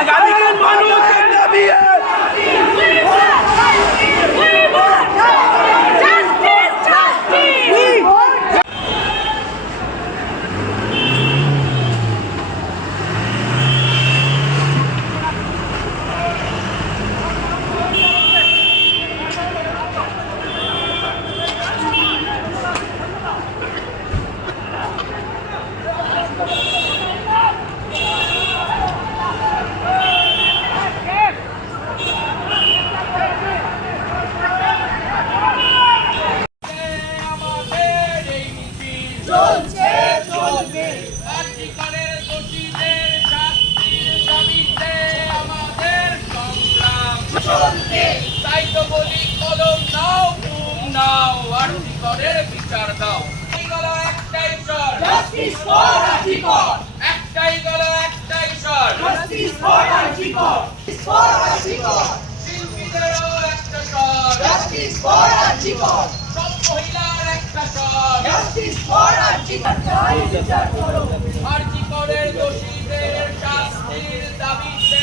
আগামীকাল মানুষের দাবি তাই তো বলি কলম নাও বুম নাও আর্থিকরের বিচার দাও গলা একটাই স্বর জাস্টিস ফর আর্থিকর একটাই গলা একটাই স্বর জাস্টিস ফর আর্থিকর ফর আর্থিকর শিল্পীদেরও একটা স্বর জাস্টিস ফর আর্থিকর সব মহিলার একটা স্বর জাস্টিস ফর আর্থিকর চাই বিচার করো আর্থিকরের দোষীদের শাস্তির দাবিতে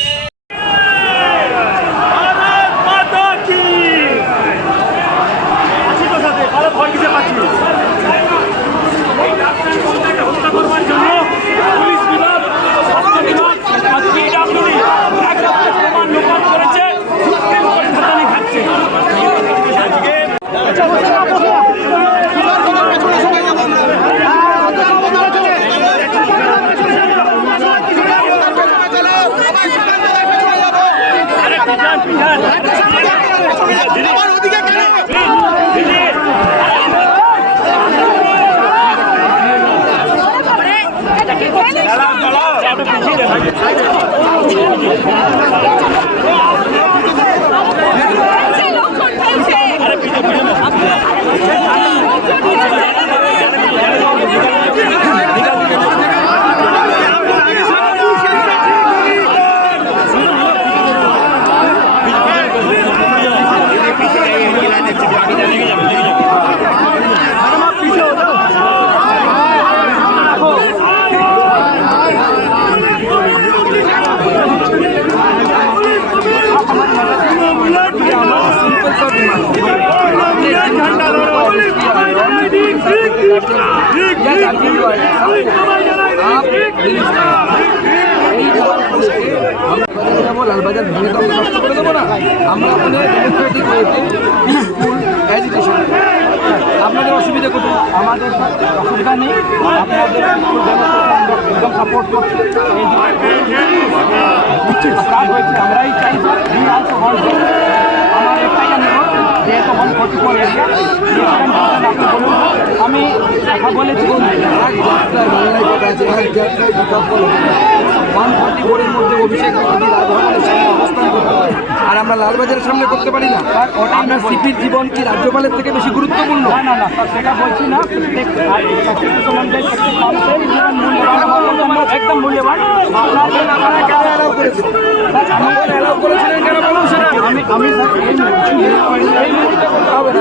লালবাজার ভেঙে তো নষ্ট করে দেবো না, আমরা আপনাদের ডেমোক্রেটিক ওয়েতে পিসফুল অ্যাজিটেশন। আপনাদের অসুবিধা কোথাও? আমাদের অসুবিধা নেই, আপনাদের একদম সাপোর্ট করছি। স্টার্ট হয়েছে, আমরাই চাই স্যার। আমার একটাই জানবো, যেহেতু 144 এরিয়া আমি কথা বলেছি, এক যাত্রায় বাংলায় কথা আছে, এক যাত্রায় বিকল্প 144 এর মধ্যে অভিষেক ব্যানার্জি রাজভবনের সামনে অবস্থান করতে পারে, আর আমরা লালবাজারের সামনে করতে পারি না। আপনার সিপির জীবন কি রাজ্যপালের থেকে বেশি গুরুত্বপূর্ণ? না না স্যার, সেটা বলছি না। একদম মূল্যবান। আপনারা কেন অ্যালাউ করেছেন? অ্যালাউ করেছিলেন কেন বলুন সেটা। আমি স্যার এই মুহূর্তে করতে হবে না।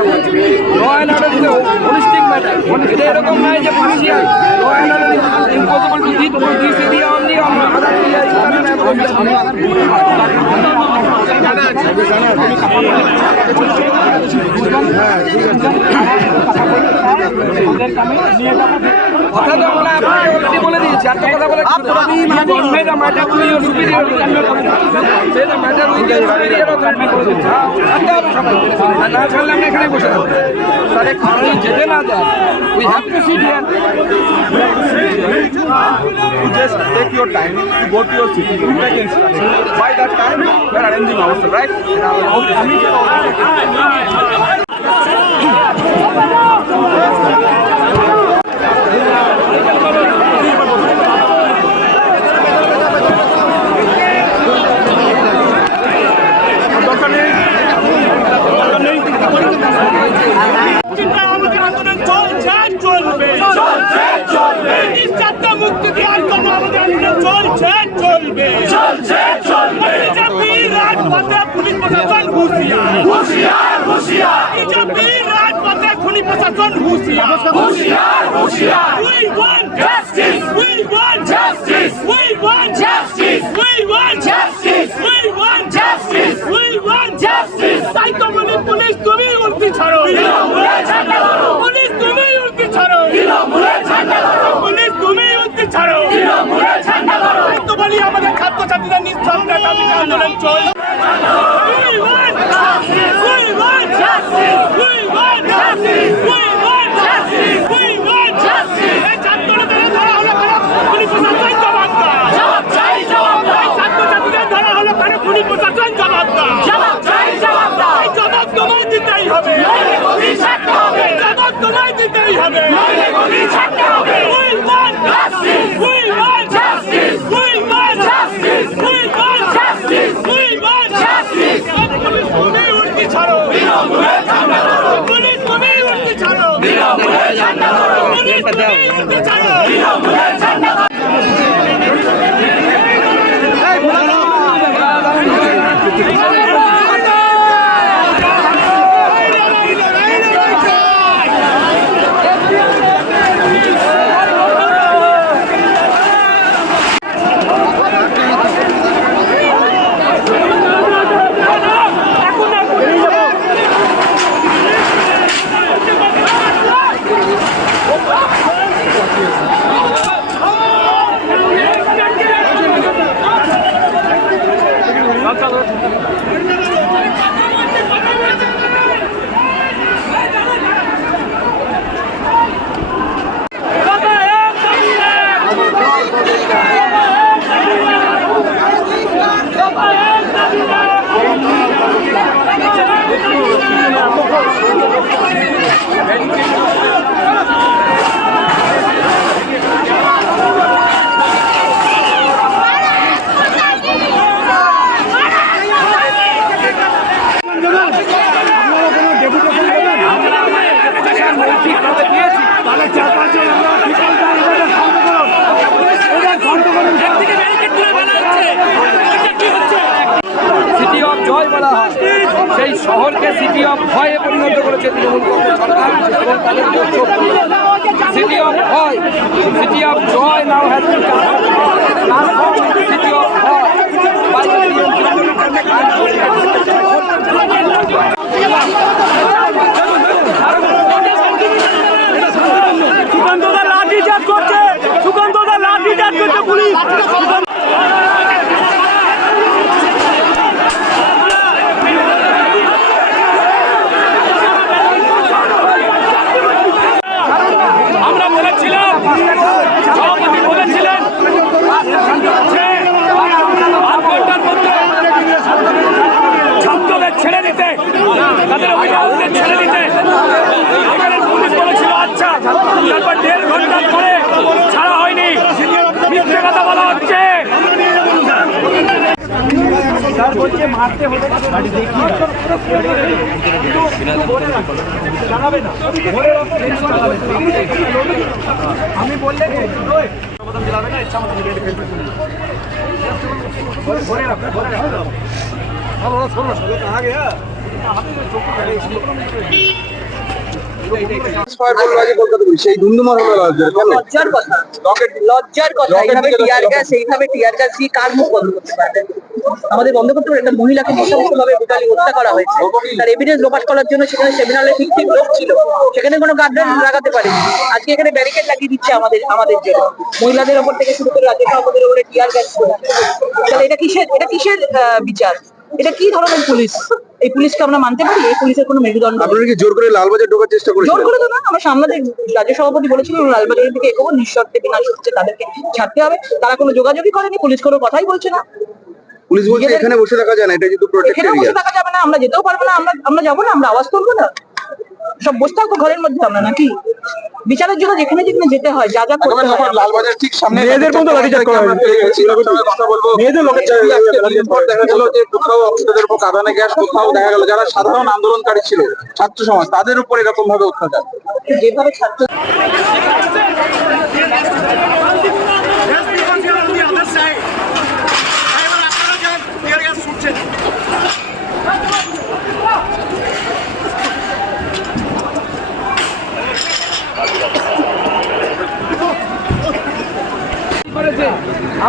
ল অ্যান্ড অর্ডার দিলে হোলিস্টিক ম্যাটার, এটা এরকম নয় যে partial. Law and order is impossible to did for this area only on other area. কথা তো আমরা অলরেডি বলে দিয়েছি, আর তো কথা বলে ম্যাটার তুই সুপিরিয়র ম্যাটার উইথ সুপিরিয়র ছাড়তে হবে সবাই, আর না ছাড়লে আমরা এখানে বসে থাকবো। তাহলে কারণ যেতে না দেয়, we have to sit here. You just take your time to go to your city, you take instruction. By that time, we are arranging ourselves, right? We want justice! We want justice! We want justice! We want justice! আন্দোলন চলছে। City of জয় বলা হয়, সেই শহরকে city of ভয়ে পরিণত করেছে তৃণমূল কংগ্রেস সরকার এবং তাদের সিটি অফ ভয়, সিটি অফ জয় now has been city of ভয় by the সুকান্তদা লাঠিচার্জ করছে, সুকান্তদা লাঠিচার্জ করছে পুলিশ। আমরা বলেছিলাম, সভাপতি বলেছিলেন আধ ঘন্টার মধ্যে ছাত্রদের ছেড়ে দিতে, তাদের অভিভাবকদের ছেড়ে দিতে। এখানে পুলিশ বলেছিল আচ্ছা, তারপর 1.5 ঘন্টা পরে ছাড়া হয়নি, মিথ্যে কথা বলা হচ্ছে। আমি বললে ইচ্ছা মতো লজ্জার কথা এইভাবে টিয়ার গ্যাস দিয়ে কার মুখ বন্ধ করতে পারবে? আমাদের বন্ধ করতে পারে। একটা মহিলাকে নৃশংসভাবে ব্রুটালি হত্যা করা হয়েছে, তার এভিডেন্স লোপাট করার জন্য সেখানে সেমিনারে ঠিক লোক ছিল, সেখানে কোনো গার্ডেন লাগাতে পারেনি। আজকে এখানে ব্যারিকেড লাগিয়ে দিচ্ছে আমাদের জন্য, মহিলাদের ওপর থেকে শুরু করে রাজ্য সভাপতির উপরে টিয়ার গ্যাস। তাহলে এটা কিসের বিচার? এটা কি ধরনের পুলিশ? এই পুলিশকে আমরা মানতে পারি? এই পুলিশের কোনো মেরুদণ্ড? আপনারা কি জোর করে লালবাজার ঢোকার চেষ্টা করেছেন? জোর করে তো না, আমরা সামনে রাজ্য সভাপতি বলেছিলেন লালবাজারের দিকে এগোবো, নিঃশর্তে বিনা শর্তে তাদেরকে ছাড়তে হবে। তারা কোনো যোগাযোগই করেনি, পুলিশ কোনো কথাই বলছে না। পুলিশ বলছে এখানে বসে থাকা যায় না, এটা যেহেতু প্রোটেক্টেড এখানে এরিয়া। বসে থাকা যাবে না, আমরা যেতেও পারবো না, আমরা যাবো না, আমরা আওয়াজ তুলবো না, সব বসে থাকবো ঘরের মধ্যে আমরা নাকি? বিচারের জন্য যেখানে যেখানে যেতে হয়, যা যা করতে হয়। লালবাজার ঠিক সামনে মেয়েদের মতো লাঠিচার্জ করা হয়। কথা বলবো, মেয়েদের লোকের দেখা গেল যে কোথাও অফিসারদের উপর কাঁদানে গ্যাস, কোথাও দেখা গেল যারা সাধারণ আন্দোলনকারী ছিল ছাত্র সমাজ, তাদের উপর এরকম ভাবে অত্যাচার। যেভাবে ছাত্র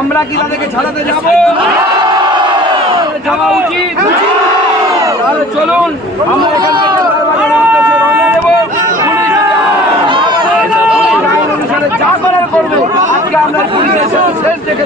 আমরা কি তাদেরকে ছাড়াতে যাবো? যাওয়া উচিত। তাহলে চলুন আমরা এখান থেকে দরবারের উদ্দেশ্যে রওনা দেবো। পুলিশ আইন অনুসারে যা করার করবে। আজকে আমরা পুলিশের সাথে শেষ দেখে